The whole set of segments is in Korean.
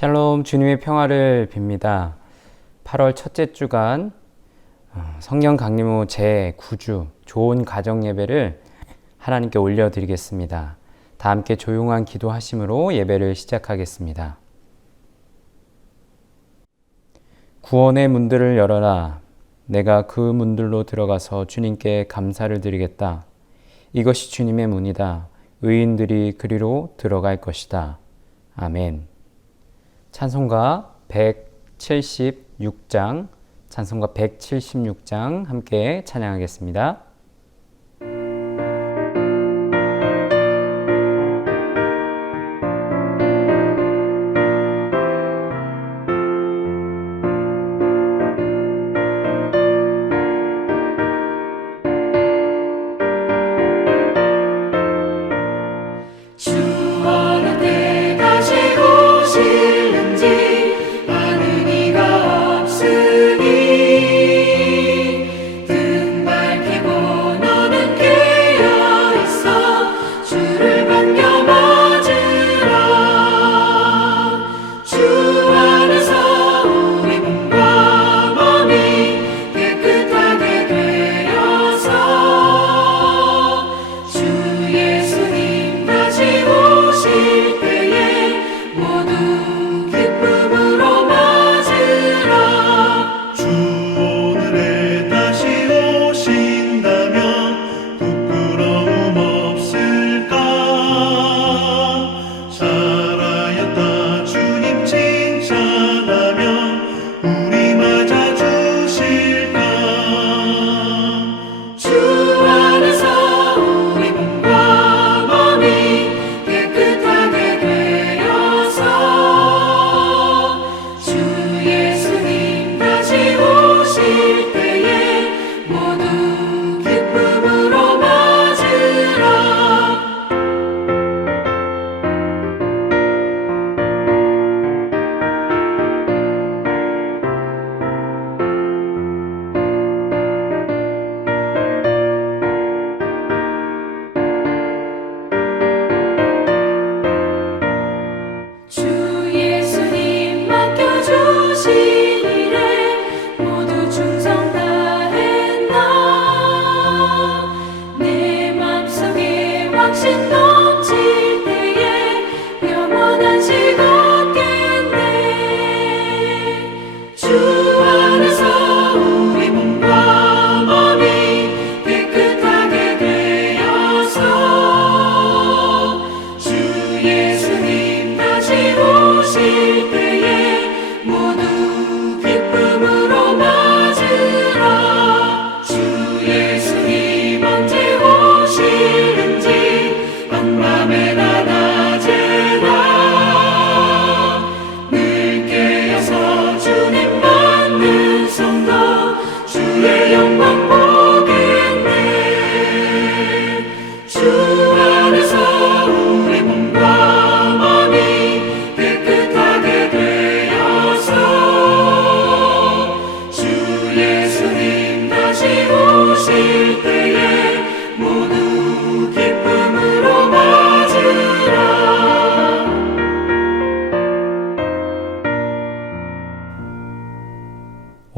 샬롬, 주님의 평화를 빕니다. 8월 첫째 주간 성령 강림 후 제9주 좋은 가정 예배를 하나님께 올려드리겠습니다. 다 함께 조용한 기도하심으로 예배를 시작하겠습니다. 구원의 문들을 열어라. 내가 그 문들로 들어가서 주님께 감사를 드리겠다. 이것이 주님의 문이다. 의인들이 그리로 들어갈 것이다. 아멘. 찬송가 176장, 찬송가 176장 함께 찬양하겠습니다.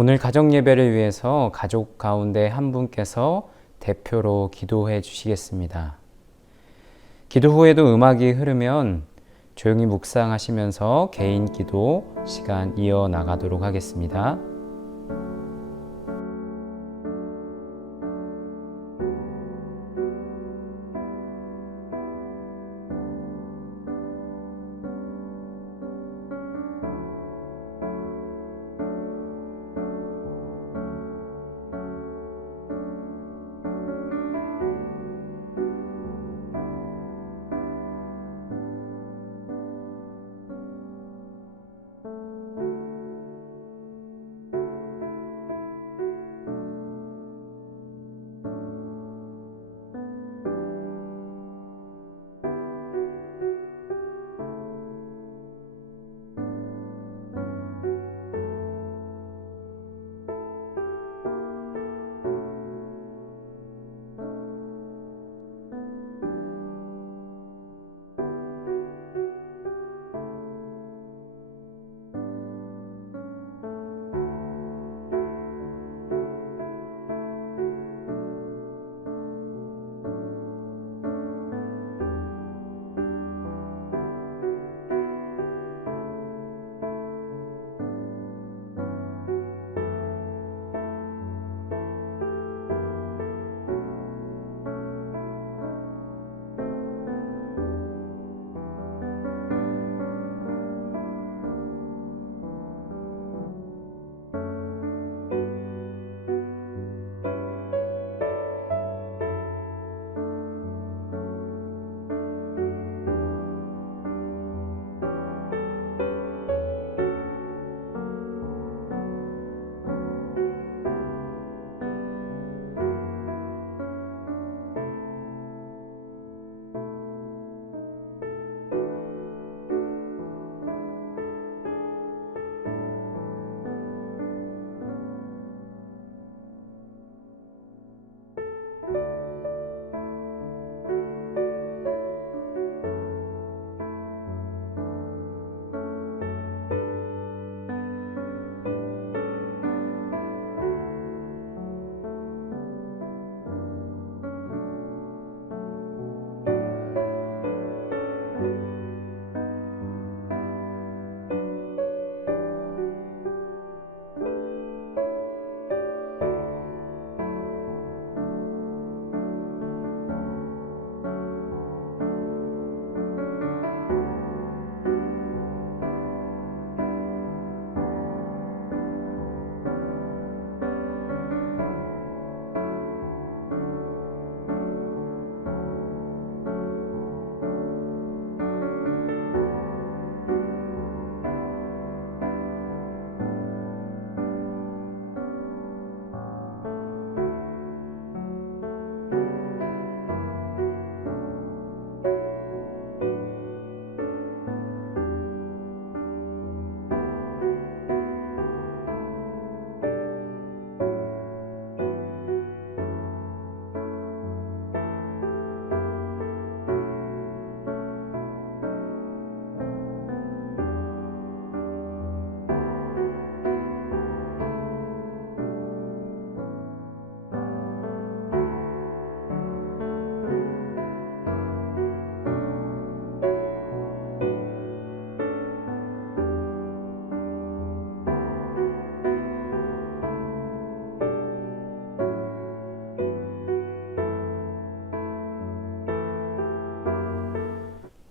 오늘 가정 예배를 위해서 가족 가운데 한 분께서 대표로 기도해 주시겠습니다. 기도 후에도 음악이 흐르면 조용히 묵상하시면서 개인 기도 시간 이어나가도록 하겠습니다.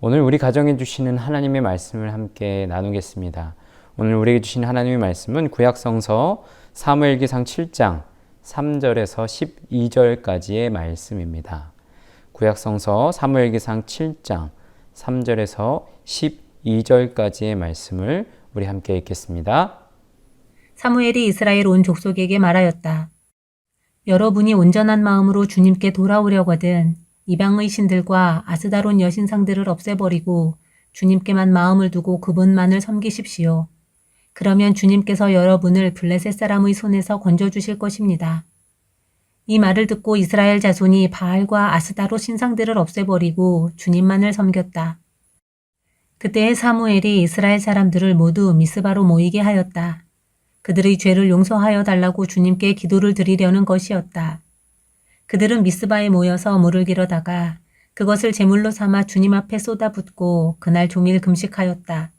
오늘 우리 가정에 주시는 하나님의 말씀을 함께 나누겠습니다. 오늘 우리에게 주신 하나님의 말씀은 구약성서 사무엘기상 7장 3절에서 12절까지의 말씀입니다. 구약성서 사무엘기상 7장 3절에서 12절까지의 말씀을 우리 함께 읽겠습니다. 사무엘이 이스라엘 온 족속에게 말하였다. 여러분이 온전한 마음으로 주님께 돌아오려거든 이방의 신들과 아스다론 여신상들을 없애버리고 주님께만 마음을 두고 그분만을 섬기십시오. 그러면 주님께서 여러분을 블레셋 사람의 손에서 건져주실 것입니다. 이 말을 듣고 이스라엘 자손이 바알과 아스다롯 신상들을 없애버리고 주님만을 섬겼다. 그때에 사무엘이 이스라엘 사람들을 모두 미스바로 모이게 하였다. 그들의 죄를 용서하여 달라고 주님께 기도를 드리려는 것이었다. 그들은 미스바에 모여서 물을 길어다가 그것을 제물로 삼아 주님 앞에 쏟아붓고 그날 종일 금식하였다.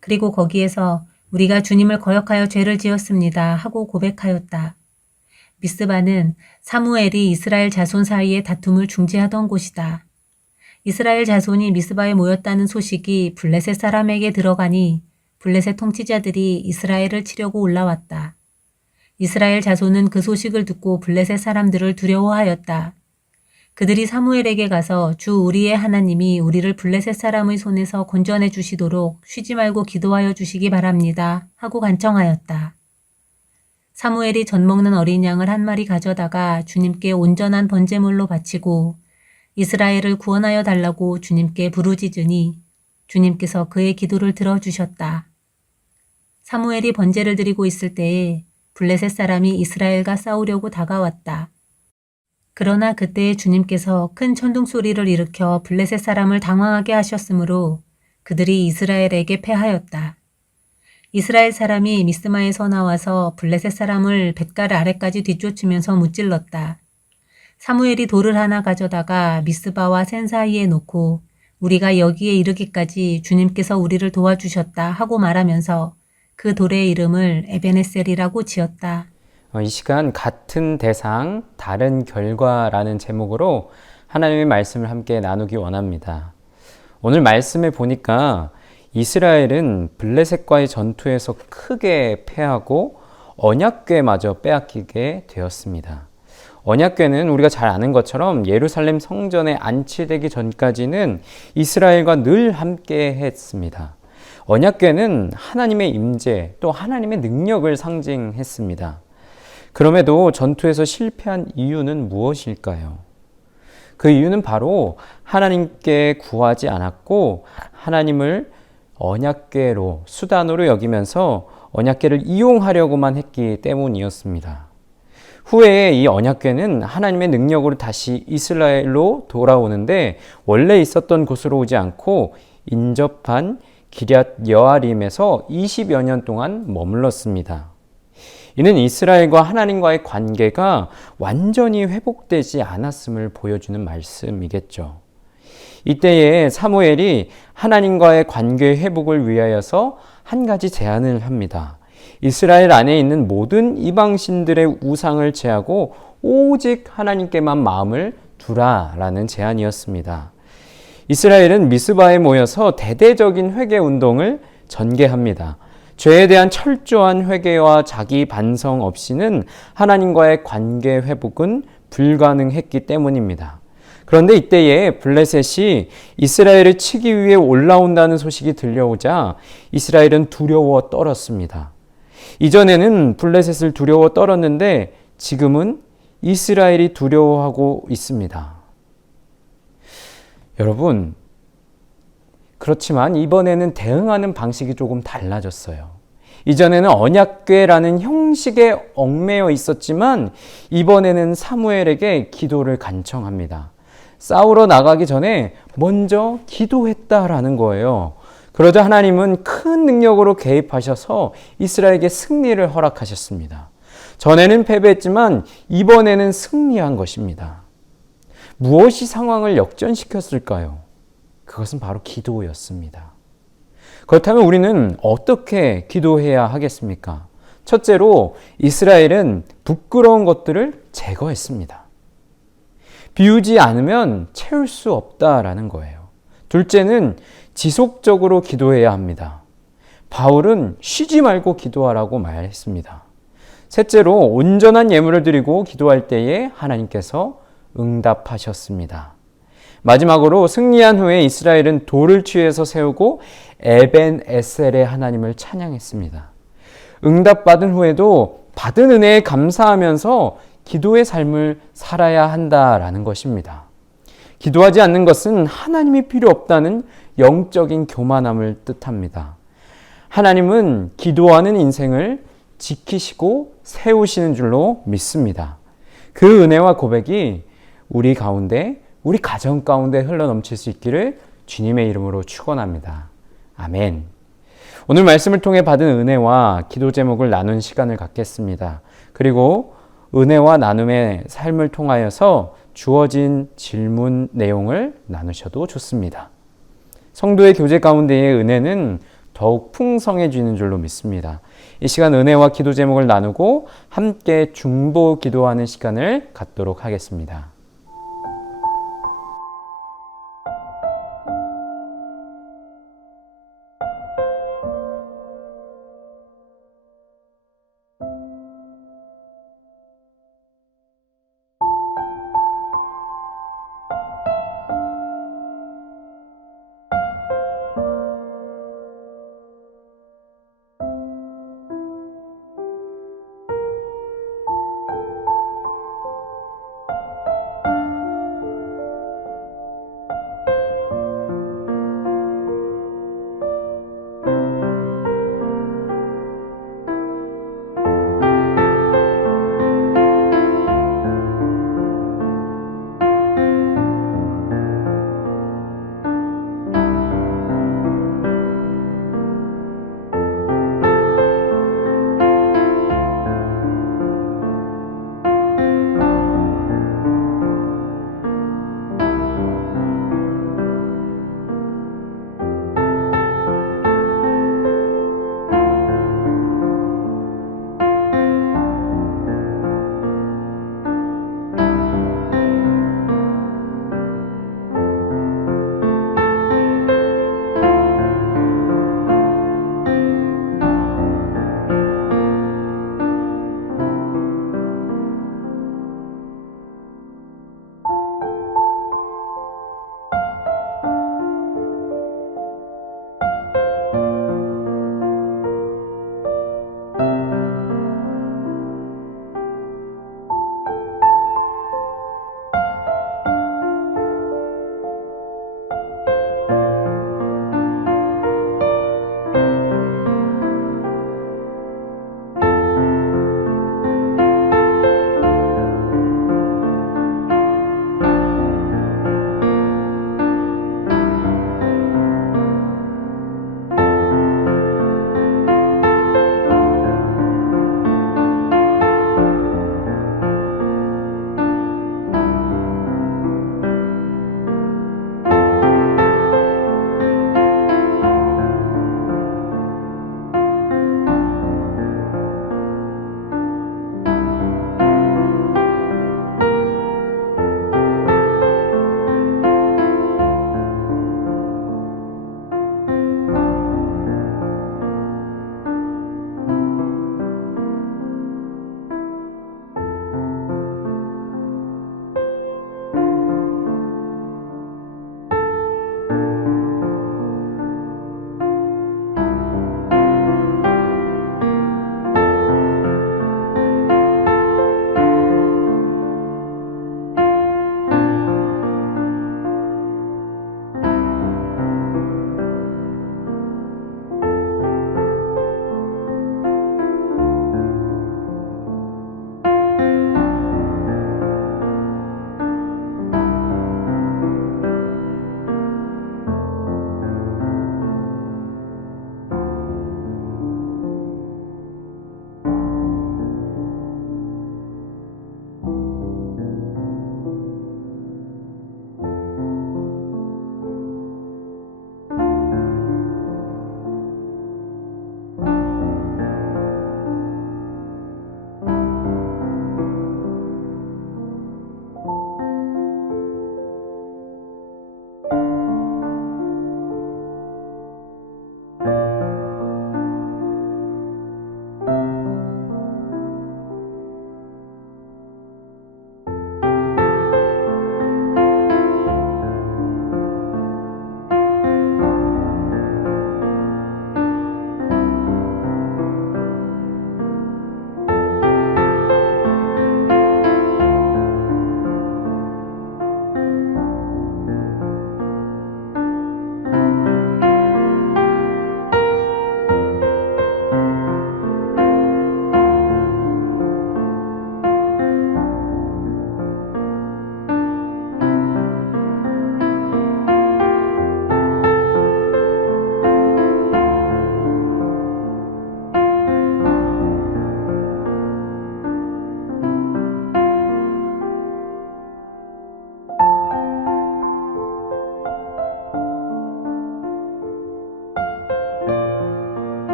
그리고 거기에서 우리가 주님을 거역하여 죄를 지었습니다 하고 고백하였다. 미스바는 사무엘이 이스라엘 자손 사이의 다툼을 중지하던 곳이다. 이스라엘 자손이 미스바에 모였다는 소식이 블레셋 사람에게 들어가니 블레셋 통치자들이 이스라엘을 치려고 올라왔다. 이스라엘 자손은 그 소식을 듣고 블레셋 사람들을 두려워하였다. 그들이 사무엘에게 가서 주 우리의 하나님이 우리를 블레셋 사람의 손에서 건져내 주시도록 쉬지 말고 기도하여 주시기 바랍니다 하고 간청하였다. 사무엘이 젖 먹는 어린 양을 한 마리 가져다가 주님께 온전한 번제물로 바치고 이스라엘을 구원하여 달라고 주님께 부르짖으니 주님께서 그의 기도를 들어주셨다. 사무엘이 번제를 드리고 있을 때에 블레셋 사람이 이스라엘과 싸우려고 다가왔다. 그러나 그때 주님께서 큰 천둥 소리를 일으켜 블레셋 사람을 당황하게 하셨으므로 그들이 이스라엘에게 패하였다. 이스라엘 사람이 미스마에서 나와서 블레셋 사람을 뱃갈 아래까지 뒤쫓으면서 무찔렀다. 사무엘이 돌을 하나 가져다가 미스바와 센 사이에 놓고 우리가 여기에 이르기까지 주님께서 우리를 도와주셨다 하고 말하면서 그 돌의 이름을 에베네셀이라고 지었다. 이 시간 같은 대상, 다른 결과라는 제목으로 하나님의 말씀을 함께 나누기 원합니다. 오늘 말씀에 보니까 이스라엘은 블레셋과의 전투에서 크게 패하고 언약궤마저 빼앗기게 되었습니다. 언약궤는 우리가 잘 아는 것처럼 예루살렘 성전에 안치되기 전까지는 이스라엘과 늘 함께 했습니다. 언약궤는 하나님의 임재 또 하나님의 능력을 상징했습니다. 그럼에도 전투에서 실패한 이유는 무엇일까요? 그 이유는 바로 하나님께 구하지 않았고 하나님을 언약궤로 수단으로 여기면서 언약궤를 이용하려고만 했기 때문이었습니다. 후에 이 언약궤는 하나님의 능력으로 다시 이스라엘로 돌아오는데 원래 있었던 곳으로 오지 않고 인접한 기럇 여아림에서 20여 년 동안 머물렀습니다. 이는 이스라엘과 하나님과의 관계가 완전히 회복되지 않았음을 보여주는 말씀이겠죠. 이때에 사무엘이 하나님과의 관계 회복을 위하여서 한 가지 제안을 합니다. 이스라엘 안에 있는 모든 이방신들의 우상을 제하고 오직 하나님께만 마음을 두라라는 제안이었습니다. 이스라엘은 미스바에 모여서 대대적인 회개 운동을 전개합니다. 죄에 대한 철저한 회개와 자기 반성 없이는 하나님과의 관계 회복은 불가능했기 때문입니다. 그런데 이때에 블레셋이 이스라엘을 치기 위해 올라온다는 소식이 들려오자 이스라엘은 두려워 떨었습니다. 이전에는 블레셋을 두려워 떨었는데 지금은 이스라엘이 두려워하고 있습니다. 여러분, 그렇지만 이번에는 대응하는 방식이 조금 달라졌어요. 이전에는 언약궤라는 형식에 얽매여 있었지만 이번에는 사무엘에게 기도를 간청합니다. 싸우러 나가기 전에 먼저 기도했다라는 거예요. 그러자 하나님은 큰 능력으로 개입하셔서 이스라엘에게 승리를 허락하셨습니다. 전에는 패배했지만 이번에는 승리한 것입니다. 무엇이 상황을 역전시켰을까요? 그것은 바로 기도였습니다. 그렇다면 우리는 어떻게 기도해야 하겠습니까? 첫째로 이스라엘은 부끄러운 것들을 제거했습니다. 비우지 않으면 채울 수 없다라는 거예요. 둘째는 지속적으로 기도해야 합니다. 바울은 쉬지 말고 기도하라고 말했습니다. 셋째로 온전한 예물을 드리고 기도할 때에 하나님께서 응답하셨습니다. 마지막으로 승리한 후에 이스라엘은 돌을 취해서 세우고 에벤 에셀의 하나님을 찬양했습니다. 응답받은 후에도 받은 은혜에 감사하면서 기도의 삶을 살아야 한다라는 것입니다. 기도하지 않는 것은 하나님이 필요 없다는 영적인 교만함을 뜻합니다. 하나님은 기도하는 인생을 지키시고 세우시는 줄로 믿습니다. 그 은혜와 고백이 우리 가운데, 우리 가정 가운데 흘러넘칠 수 있기를 주님의 이름으로 축원합니다. 아멘. 오늘 말씀을 통해 받은 은혜와 기도 제목을 나눈 시간을 갖겠습니다. 그리고 은혜와 나눔의 삶을 통하여서 주어진 질문 내용을 나누셔도 좋습니다. 성도의 교제 가운데의 은혜는 더욱 풍성해지는 줄로 믿습니다. 이 시간 은혜와 기도 제목을 나누고 함께 중보 기도하는 시간을 갖도록 하겠습니다.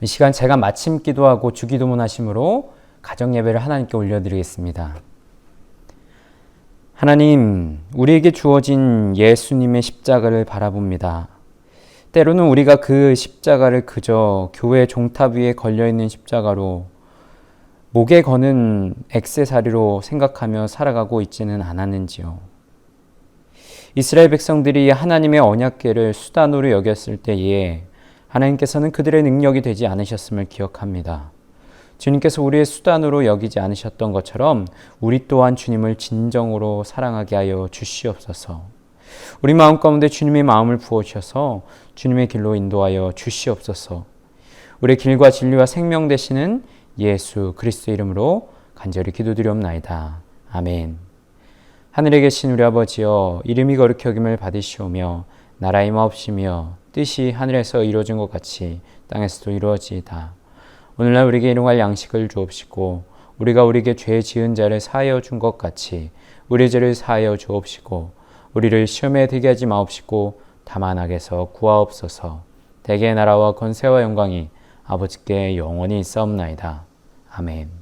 이 시간 제가 마침 기도하고 주기도문 하심으로 가정 예배를 하나님께 올려드리겠습니다. 하나님, 우리에게 주어진 예수님의 십자가를 바라봅니다. 때로는 우리가 그 십자가를 그저 교회 종탑 위에 걸려있는 십자가로 목에 거는 액세서리로 생각하며 살아가고 있지는 않았는지요. 이스라엘 백성들이 하나님의 언약궤를 수단으로 여겼을 때에 하나님께서는 그들의 능력이 되지 않으셨음을 기억합니다. 주님께서 우리의 수단으로 여기지 않으셨던 것처럼 우리 또한 주님을 진정으로 사랑하게 하여 주시옵소서. 우리 마음 가운데 주님의 마음을 부어주셔서 주님의 길로 인도하여 주시옵소서. 우리의 길과 진리와 생명 되시는 예수 그리스도 이름으로 간절히 기도드리옵나이다. 아멘. 하늘에 계신 우리 아버지여, 이름이 거룩히 여김을 받으시오며 나라의 마옵시며 뜻이 하늘에서 이루어진 것 같이 땅에서도 이루어지이다. 오늘날 우리에게 일용할 양식을 주옵시고 우리가 우리에게 죄 지은 자를 사하여 준 것 같이 우리 죄를 사하여 주옵시고 우리를 시험에 들게 하지 마옵시고 다만 악에서 구하옵소서. 대개의 나라와 권세와 영광이 아버지께 영원히 있사옵나이다. 아멘.